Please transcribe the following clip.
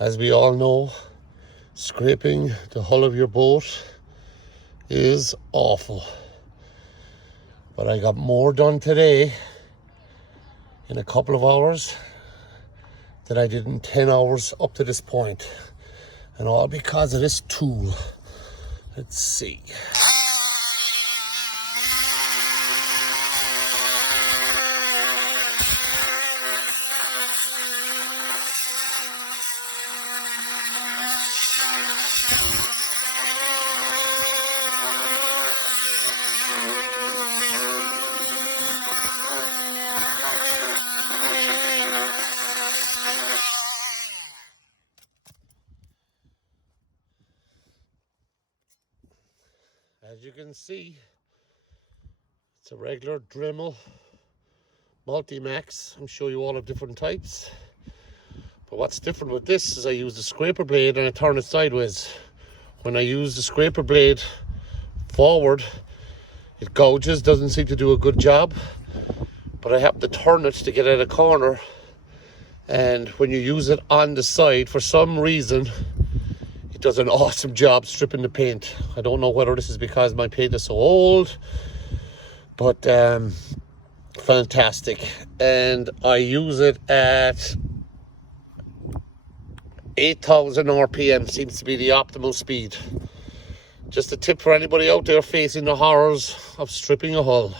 As we all know, scraping the hull of your boat is awful. But I got more done today in a couple of hours than I did in 10 hours up to this point. And all because of this tool. Let's see. As you can see, it's a regular Dremel Multi-Max. I'm sure you all have different types. But what's different with this is I use the scraper blade and I turn it sideways. When I use the scraper blade forward, it gouges, doesn't seem to do a good job. But I have to turn it to get at a corner. And when you use it on the side, for some reason, it does an awesome job stripping the paint. I don't know whether this is because my paint is so old, but fantastic. And I use it at 8,000 RPM, seems to be the optimal speed. Just a tip for anybody out there facing the horrors of stripping a hull.